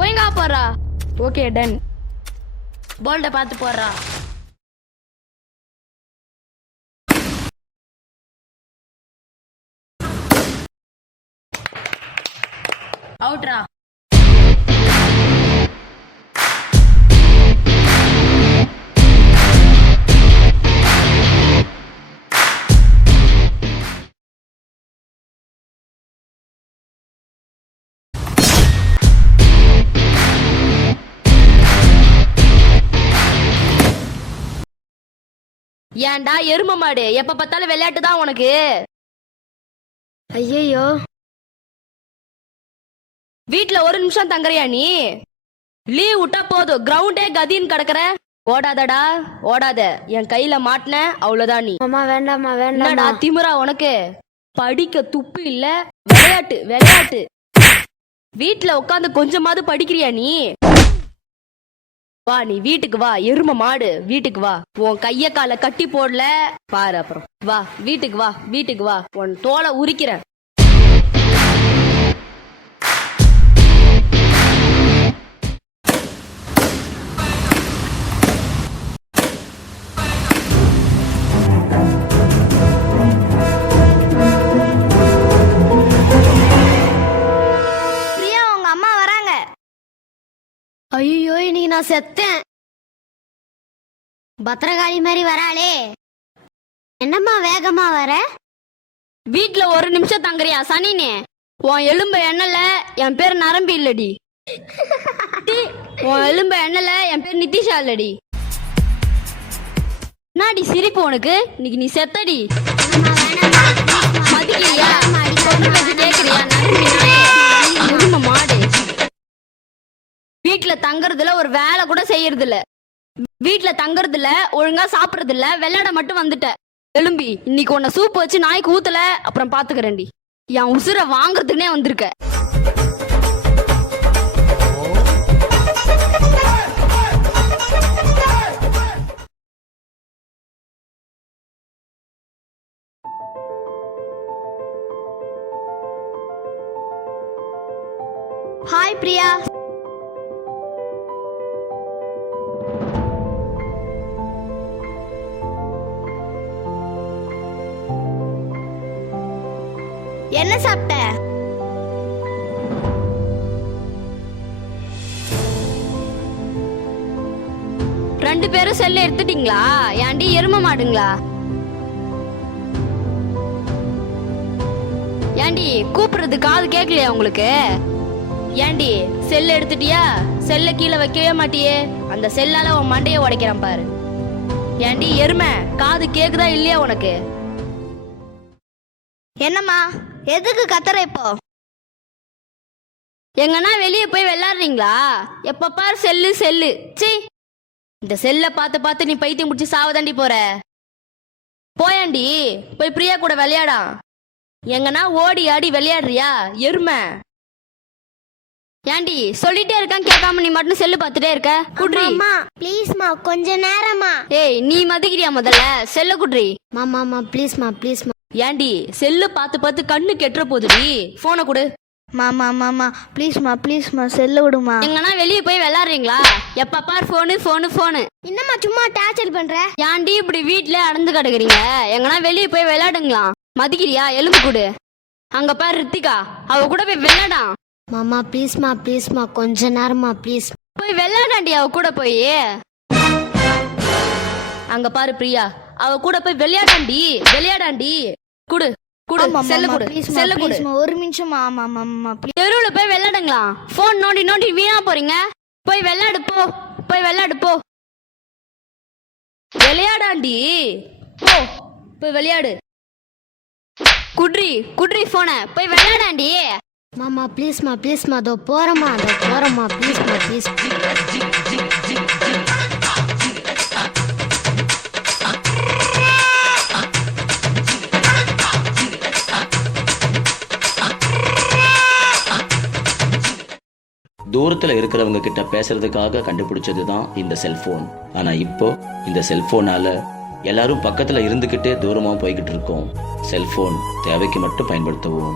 ஒழுங்கா போடுறா. Okay done போல்ட பார்த்து போடுறா. அவுட்ரா ஏன்டா எரும மாடு? எப்ப பார்த்தாலும் விளையாட்டு தான் உனக்கு. ஐயையோ. வீட்ல ஒரு நிமிஷம் தங்குறியா நீ? லீவ் விட்டா போதும். கிரவுண்டே கதின்னு கிடக்குற. ஓடாதடா. ஓடாத. என் கையில மாட்டின அவ்வளவுதான் நீ. மாமா வேண்டாம்மா என்னடா வேண்டாம்மா திமிரா உனக்கு? படிக்க துப்பு இல்ல. விளையாட்டு விளையாட்டு. வீட்ல உட்காந்து கொஞ்சமாவது படிக்கிறியா நீ? வா நீ வீட்டுக்கு வா எரும மாடு வீட்டுக்கு வா. உன் கைய கால கட்டி போடல பாரு அப்புறம். வா வீட்டுக்கு வா வீட்டுக்கு வா. உன் தோலை உரிக்கிறேன். நான் செத்தேன். பத்திரகாளி மாதிரி வராளே. என்னம்மா வேகமா வர? வீட்ல ஒரு நிமிஷம் தங்குறியா சனினே? உன் எலும்ப எண்ணல என் பேர் நரம்பி இல்லடி. உன் எலும்ப எண்ணல என் பேர் நிதிஷா இல்லடி. என்னடி சிரிப்பு உனக்கு? இன்னைக்கு நீ செத்தடி. மதிக்கலையா தங்குறதுல ஒரு வேலை கூட செய்யறது இல்ல வீட்ல தங்குறதுல ஒழுங்கா சாப்பிடுறது இல்ல விளையாட மட்டும் வந்துட்ட. எலும்பி இன்னைக்கு உன்னை சூப் வச்சு நாய்க்கு ஊத்தல. அப்புறம் பாத்துக்கிறேன்டி. என் உசுரை வாங்குறதுக்குனே வந்திருக்க. ஹாய் பிரியா. என்ன சாப்பிட்ட? ரெண்டு பேரும் செல்ல எடுத்துட்டீங்களா? ஏன்டி எரும மாடுங்களா? ஏண்டி கூப்பிடுறது காது கேட்கலையா உங்களுக்கு? ஏண்டி செல் எடுத்துட்டியா? செல்ல கீழே வைக்கவே மாட்டியே. அந்த செல்லால உன் மண்டையை உடைக்கிறான் பாரு. ஏண்டி எருமை காது கேக்குதா இல்லையா உனக்கு? என்னம்மா? எதுக்கு கத்துற இப்போ? எங்கன்னா வெளியே போய் விளையாடுறீங்களா எப்ப பாரு செல்லு செல்லு. ச்சீ. இந்த செல்ல பார்த்து பார்த்து நீ பைத்தியம் முடிச்சு சாவதாண்டி போற. போயாண்டி போய் பிரியா கூட விளையாடா. எங்கன்னா ஓடி ஆடி விளையாடுறியா? எருமை. ஏண்டி சொல்லிட்டே இருக்கான் கேட்காம நீ மட்டும் செல்லு பார்த்துட்டே இருக்க? குட்ரி அம்மா ப்ளீஸ்மா கொஞ்ச நேரமா ஏய் நீ மதிக்கிறியா முதல்ல? செல்ல குட்ரி மாமாமா ப்ளீஸ்மா ப்ளீஸ்மா ஏண்டி செல்லு பார்த்து பார்த்து கண்ணு கெட்டுற போகுதுடி போனை கொடு. மாமா மாமா ப்ளீஸ்மா ப்ளீஸ்மா செல்ல விடுமா. எங்கன்னா வெளியே போய் விளையாடுறீங்களா? எப்ப பார் போனு போனு போனு என்னம்மா சும்மா டார்ச்சர் பண்ற? ஏன்டி இப்படி வீட்ல அடைந்து கிடக்குறீங்க? எங்கன்னா வெளியே போய் விளையாடுங்களா? மதிக்கிறியா? எலும்பு கூடு. அங்க பாரு ரித்திகா அவ கூட போய் விளையாடா. மாமா ப்ளீஸ்மா ப்ளீஸ்மா கொஞ்ச நேரமா ப்ளீஸ் போய் விளையாடாண்டி அவ கூட போய். அங்க பாரு பிரியா அவ கூட போய் விளையாடாண்டி விளையாடாண்டி. குடு குடு செல்ல குடு செல்ல குடு. ஒரு நிமிஷம் ஆமா மாமா தெருவுல போய் விளையாடுங்களா? போன் நோண்டி நோண்டி வீணா போறீங்க. போய் விளையாடு போ. போய் விளையாடு போ. விளையாடாண்டி. போ. போய் விளையாடு. குட்ரி குட்ரி போன போய் விளையாடாண்டி. மாமா ப்ளீஸ்மா ப்ளீஸ்மா அதோ போறமா அதோ போறமா ப்ளீஸ்மா ப்ளீஸ் தூரத்துல இருக்கிறவங்க கிட்ட பேசுறதுக்காக கண்டுபிடிச்சது தான் இந்த செல்போன் ஆனா இப்போ இந்த செல்போனால எல்லாரும் பக்கத்துல இருந்துகிட்டே தூரமா போய்கிட்டு இருக்கோம். செல்போன் தேவைக்கு மட்டும் பயன்படுத்துவோம்.